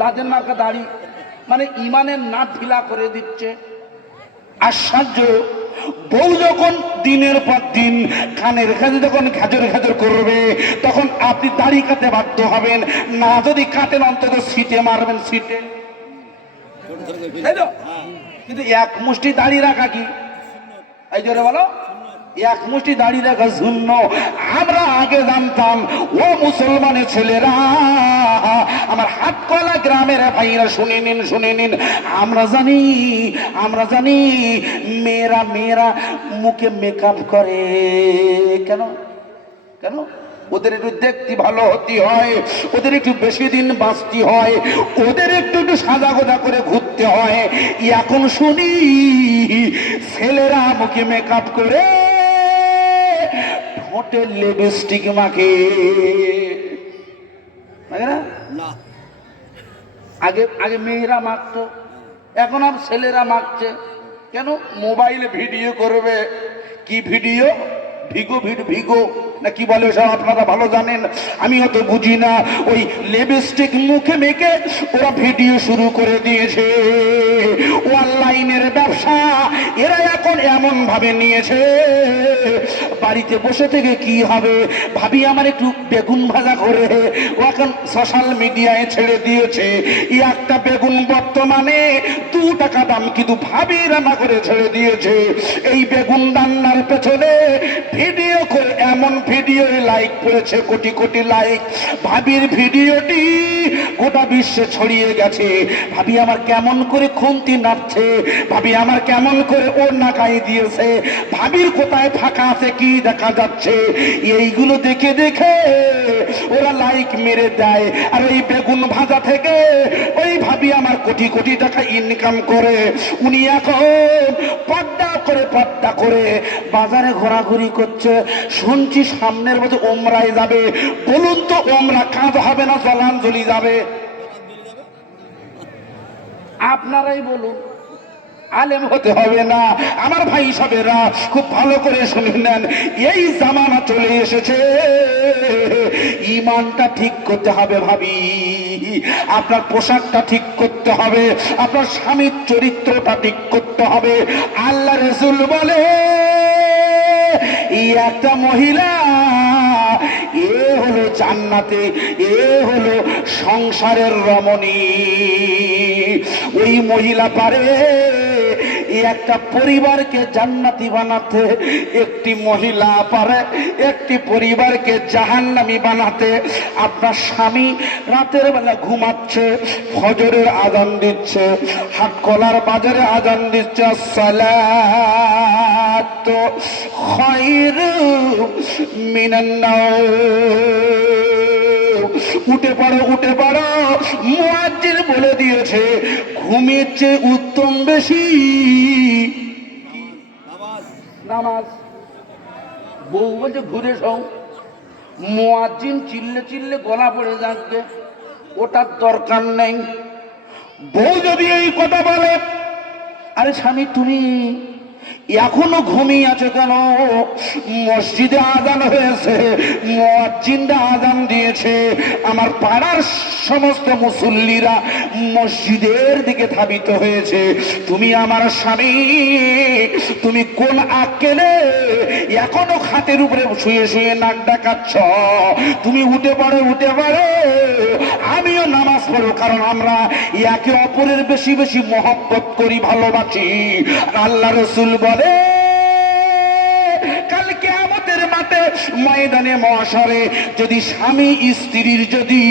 Laden মার্কা দাড়ি, মানে ইমানের নাট ঢিলা করে দিচ্ছে। আশ্চর্য! বউ যখন দিনের পর দিন কানের কাছে যখন ঘাজর ঘাজর করবে, তখন আপনি দাড়ি কাটতে বাধ্য হবেন। না যদি কাটেন অন্তত সিটে মারবেন, সিটে। কিন্তু এক মুষ্টি দাড়ি রাখা কি, এই জোরে বলো, এক মুষ্টি দাড়ি রাখা শূন্য। আমরা আগে জানতাম, ও মুসলমানের ছেলেরা, আমার হাতকলা গ্রামের ভাইরা শুনে নিন, শুনে নিন, আমরা জানি মেয়েরা মুখে মেকআপ করে কেন? কেন? ওদের একটু দেখতে ভালো হতে হয়, ওদের একটু বেশি দিন বাঁচতে হয়, ওদের একটু সাজা গোজা করে ঘুরতে হয়। এখন শুনি ছেলেরা মুখে মেকআপ করে, ঠোঁটে লিপস্টিক মাখে। না, আগে মেয়েরা মাখতো, এখন আর ছেলেরা মাখছে। কেন? মোবাইলে ভিডিও করবে। কি ভিডিও? ভিগো না কি বলে সব, আপনারা ভালো জানেন, আমি অত বুঝি না। ওই লিপস্টিক মুখে মেখে ওরা ভিডিও শুরু করে দিয়েছে। অনলাইনের ব্যবসা এরা এখন এমন ভাবে নিয়েছে, বাড়িতে বসে থেকে কি হবে, ভাবি আমার একটু বেগুন ভাজা করে, ও এখন সোশ্যাল মিডিয়ায় ছেড়ে দিয়েছে। একটা বেগুন বর্তমানে 2 টাকা দাম, কিন্তু ভাবি রান্না করে ছেড়ে দিয়েছে। এই বেগুন রান্নার পেছনে ভিডিও করে, এমন ভিডিও লাইক করেছে, কোটি কোটি লাইক। ভাবির ভিডিওটি গোটা বিশ্বে ছড়িয়ে গেছে। ভাবি আমার কেমন করে খুন্তি নাচছে, ভাবি আমার কেমন করে ওর না গায়ে দিয়েছে, ভাবির কোথায় ফাঁকা আছে কি দেখা যাচ্ছে, এইগুলো দেখে দেখে ওরা লাইক মেরে দেয়। আর ওই বেগুন ভাজা থেকে ওই ভাবি আমার কোটি কোটি টাকা ইনকাম করে। উনি এখন পর্দা করে বাজারে ঘোরাঘুরি করছে। শুনছি সামনের বছর ওমরায় যাবে। বলুন তো, ওমরা কাজ হবে না জলাঞ্জলি যাবে? আপনারাই বলুন। আলেম হতে হবে না। আমার ভাই সবেরা খুব ভালো করে শুনে নেন, এই জামানা চলে এসেছে, ইমানটা ঠিক করতে হবে। ভাবি, আপনার পোশাকটা ঠিক করতে হবে, আপনার স্বামীর চরিত্রটা ঠিক করতে হবে। আল্লাহ রাসূল বলে, একটা মহিলা এ হলো জান্নাতে, এ হলো সংসারের রমণী। ওই মহিলা পারে একটা পরিবারকে জান্নাতি বানাতে, একটি মহিলা পারে একটি পরিবারকে জাহান্নামী বানাতে। আপনার স্বামী রাতের বেলা ঘুমাচ্ছে, ফজরের আজান দিচ্ছে, হাটকলার বাজারে আজান দিচ্ছে, সালাতু খায়রু মিনান নাওম, উঠে পড়ো। মুয়াজ্জিন বলে দিয়েছে, ঘুমের চেয়ে উত্তম বেশি নামাজ। বউ বলছে ঘুরে শোও। মুয়াজ্জিন চিল্লে গলা পড়ে যাচ্ছে, ওটার দরকার নেই। বউ যদি এই কথা বলে, আরে স্বামী তুমি এখনো ঘুমিয়ে আছো কেন? মসজিদে আজান হয়েছে, মুয়াজ্জিনরা আজান দিয়েছে, আমার পাড়ার সমস্ত মুসল্লিরা মসজিদের দিকে ধাবিত হয়েছে। তুমি আমার স্বামী, তুমি কোন আক্কেলে এখনো খাটের উপরে শুয়ে নাক ডাকাচ্ছ? তুমি উঠে পড়ো। আমিও নামাজ পড়ো, কারণ আমরা একে অপরের বেশি মহব্বত করি, ভালোবাসি। আল্লাহ রাসূল বলে, কাল কিয়ামতের মাঠে ময়দানে মহাশরে যদি স্বামী স্ত্রীর যদি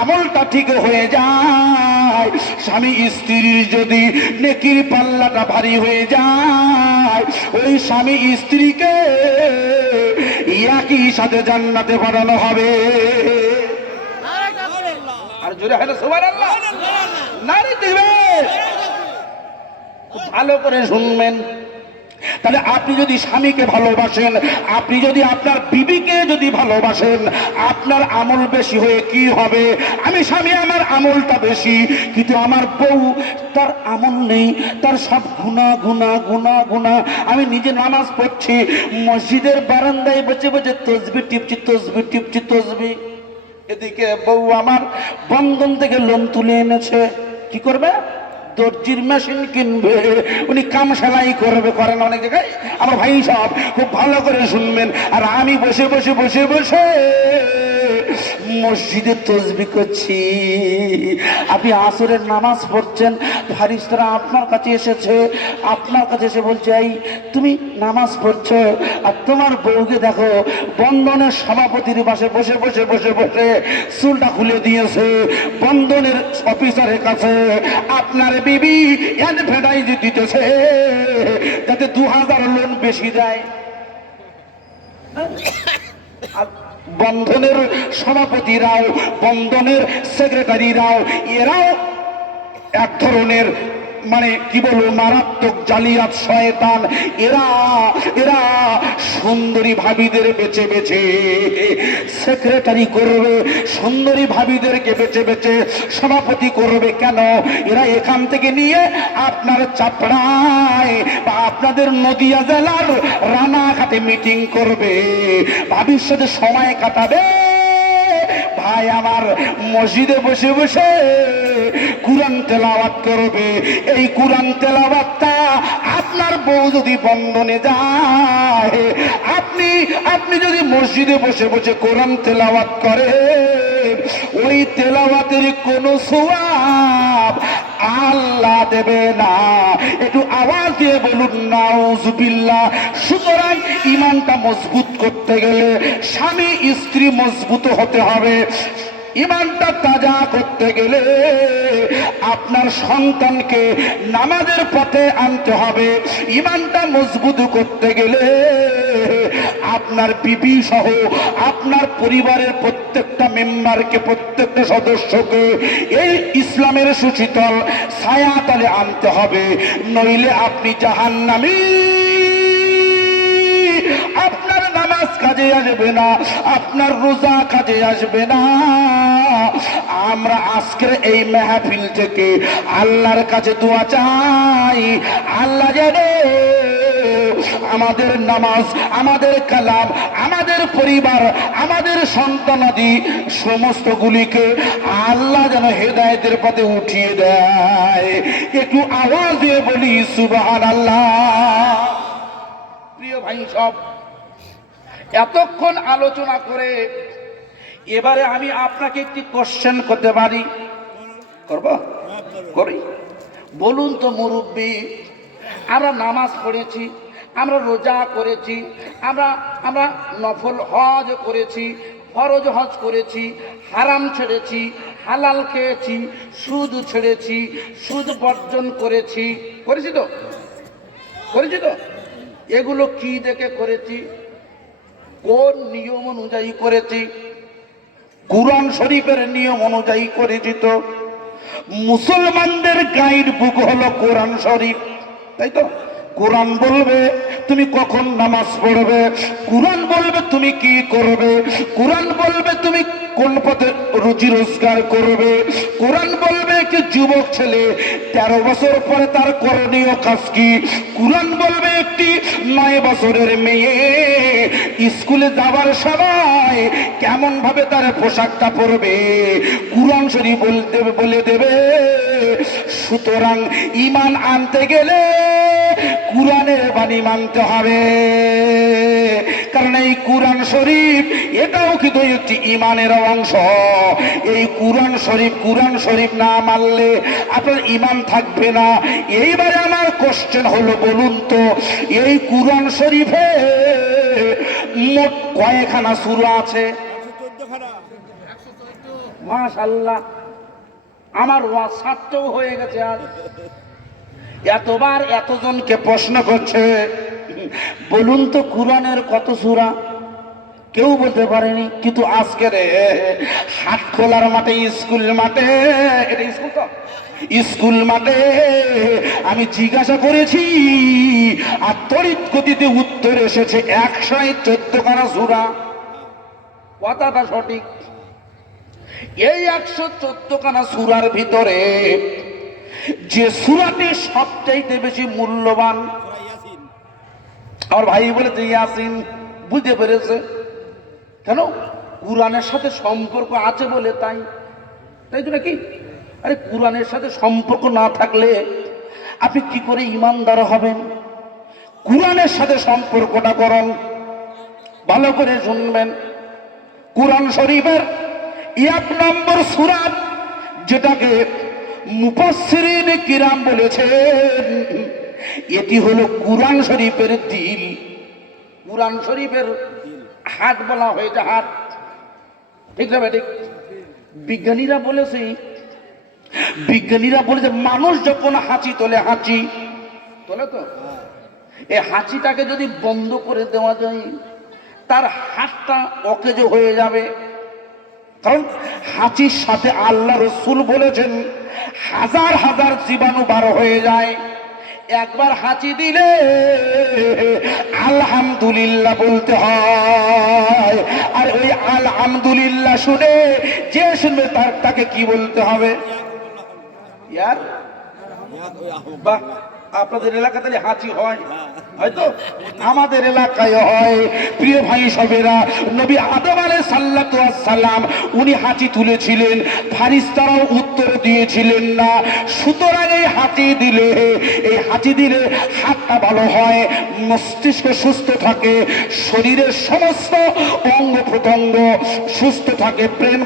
আমলটা ঠিক হয়ে যায়, স্বামী স্ত্রীর যদি নেকির পাল্লাটা ভারী হয়ে যায়, ওই স্বামী স্ত্রীকে একই সাথে জান্নাতে পাঠানো হবে। আর জোরে হলো সুবহানাল্লাহ, নারী দিবে। ভালো করে শুনবেন। তাহলে আপনি যদি স্বামীকে ভালোবাসেন, আপনি যদি আপনার বিবিকে যদি ভালোবাসেন, আপনার আমল বেশি হয়ে কি হবে? আমি স্বামী, আমার আমলটা বেশি, কিন্তু আমার বউ তার আমল নেই, তার সব গুনাহ। আমি নিজে নামাজ পড়ছি, মসজিদের বারান্দায় বসে তসবিহ টিপছি। এদিকে বউ আমার বন্ধন থেকে লোন তুলে এনেছে, কি করবে? দর্জির মেশিন কিনবে, উনি কাম সেলাই করবে, করেন অনেক জায়গায়। আমার ভাই সব খুব ভালো করে শুনবেন। আর আমি বসে বসে বসে বসে মসজিদে তসবি করছি। আপনি আসরের নামাজ পড়ছেন, ফারিস্তারা আপনার কাছে এসেছে, আপনার কাছে এসে বলছে, এই তুমি নামাজ পড়ছো আর তোমার বউকে দেখো বন্ধনের সভাপতির পাশে বসে বসে বসে বসে চুলটা খুলে দিয়েছে বন্ধনের অফিসারের কাছে আপনার বিবি অ্যাডভার্টাইজ দিতেছে যাতে 2000 লোন বেশি দেয়। বন্ধনের সভাপতিরাও, বন্ধনের সেক্রেটারিরাও, এরাও এক ধরনের মানে কি বলবো মারাত্মক জালিয়াত শয়তান। এরা এরা সুন্দরী ভাবিদের বেছে বেছে সেক্রেটারি করবে, সুন্দরী ভাবিদেরকে বেছে বেছে সভাপতি করবে। কেন? এরা এখান থেকে নিয়ে আপনার চাপড়ায় বা আপনাদের নদিয়া জেলার রানাঘাটে মিটিং করবে, ভাবির সাথে সময় কাটাবে। ভাই আমার মসজিদে বসে বসে কুরআন তেলাওয়াত করবে। এই কুরআন তেলাওয়াতটা আপনার বউ যদি বন্ধনে যায়, আপনি যদি মসজিদে বসে বসে কোরআন তেলাওয়াত করে, ওই তেলাওয়াতের কোনো সওয়াব আল্লাহ দেবে না। একটু আওয়াজ দিয়ে বলুন নাউজুবিল্লাহ। সুতরাং ঈমানটা মজবুত করতে গেলে স্বামী স্ত্রী মজবুত হতে হবে। ঈমানটা তাজা করতে গেলে আপনার সন্তানকে নামাজের পথে আনতে হবে। ঈমানটা মজবুত করতে গেলে আপনার বিবি সহ আপনার পরিবারের প্রত্যেকটা মেম্বারকে, প্রত্যেকটা সদস্যকে এই ইসলামের সুশীতল ছায়াতলে আনতে হবে, নইলে আপনি জাহান্নামী। আপনার নামাজ কাজে আসবে না, আপনার রোজা কাজে আসবে না। আমরা আজকের এই মেহফিল থেকে আল্লাহর কাছে দোয়া চাই, আল্লাহ যেন আমাদের নামাজ, আমাদের কালাম, আমাদের পরিবার, আমাদের সন্তানাদি সমস্ত গুলিকে আল্লাহ যেন হেদায়েতের পথে উঠিয়ে দেয়। একটু আওয়াজ দিয়ে বলি সুবহানাল্লাহ। প্রিয় ভাই সব, এতক্ষণ আলোচনা করে এবারে আমি আপনাকে একটি কোশ্চেন করতে পারি? করব? করি। বলুন তো মুরব্বী, আমরা নামাজ পড়েছি, আমরা রোজা করেছি, আমরা নফল হজ করেছি, ফরজ হজ করেছি, হারাম ছেড়েছি, হালাল খেয়েছি, সুদ ছেড়েছি, সুদ বর্জন করেছি, করেছি তো? করেছি তো? এগুলো কি দেখে করেছি? কোন নিয়ম অনুযায়ী করেছি? কুরআন শরীফের নিয়ম অনুযায়ী করেছি তো? মুসলমানদের গাইড বুক হলো কোরআন শরীফ, তাই তো? কোরআন বলবে তুমি কখন নামাজ পড়বে, কোরআন বলবে তুমি কি করবে, কোরআন বলবে তুমি কোন পথে রুজি রোজগার করবে, কোরআন বলবে কি যুবক ছেলে 13 বছর পরে তার করণীয় কাজ কি, কোরআন বলবে একটি 9 বছরের মেয়ে স্কুলে যাবার সময় কেমন ভাবে তার পোশাকটা পরবে, কোরআন শরীফ বলে দেবে। সুতরাং ঈমান আনতে গেলে কোরআনের বাণী মানতে হবে, কারণ এই কোরআন শরীফ এটাও কিন্তু একটি ঈমানের অংশ। এই কোরআন শরীফ না মানলে আপনার ঈমান থাকবে না। এইবারে আমার কোশ্চেন হলো, বলুন তো এই কোরআন শরীফে মোট কয়খানা সূরা আছে? 114 মাশাআল্লাহ, আমার ওয়াজ সার্থক হয়ে গেছে। আজ এতবার এতজনকে প্রশ্ন করছে, বলুন তো কোরআনের কত সূরা? কেউ বলতে পারেনি। কিন্তু আজকের হাট খোলার মাঠে, স্কুল মাঠে, এটা স্কুল তো, স্কুল মাঠে আমি জিজ্ঞাসা করেছি আর তড়িৎ গতিতে উত্তর এসেছে 114 খানা সূরা। কথাটা সঠিক। এই 114 খানা সূরার ভিতরে যে সূরাটি সবচাইতে বেশি মূল্যবান, আমার ভাই বলেছে ইয়াসিন, বুঝতে পেরেছে কেন? কোরআনের সাথে সম্পর্ক আছে বলে তাই, তাই তো নাকি? আরে কোরআনের সাথে সম্পর্ক না থাকলে আপনি কি করে ইমানদার হবেন? কোরআনের সাথে সম্পর্কটা করুন। ভালো করে শুনবেন, কোরআন শরীফের 1 নম্বর সূরা, যেটাকে মুফাসসিরিন কিরাম বলেছেন এটি হলো কোরআন শরীফের দিল। কোরআন শরীফের হাট বলা হয়েছে, হাট, ঠিক না ঠিক? বিজ্ঞানীরা বলেছে মানুষ যখন হাঁচি তোলে, হাঁচি তোলে তো, এই হাঁচিটাকে যদি বন্ধ করে দেওয়া যায় তার হাতটা অকেজ হয়ে যাবে। কারণ হাঁচির সাথে আল্লাহ রাসূল বলেছেন হাজার হাজার জীবাণু বার হয়ে যায়। একবার হাঁচি দিলে আলহামদুলিল্লাহ বলতে হয়, আর ওই আলহামদুলিল্লাহ শুনে যে শুনবে তাকে কি বলতে হবে? ইয়ার বাহ, আপনাদের এলাকাতে হাঁচি হয়, হয়তো আমাদের এলাকায় হয়। প্রিয় ভাই সবেরা, নবী আদম আলাইহিস সালাতু ওয়াস সালাম উনি হাঁচি তুলেছিলেন, ফারিস্তারাও উত্তর দিয়েছিলেন না। সুতরাং এই হাঁচি দিলে হাতটা ভালো হয়, মস্তিষ্ক সুস্থ থাকে, শরীরের সমস্ত অঙ্গ প্রত্যঙ্গ সুস্থ থাকে, প্রেম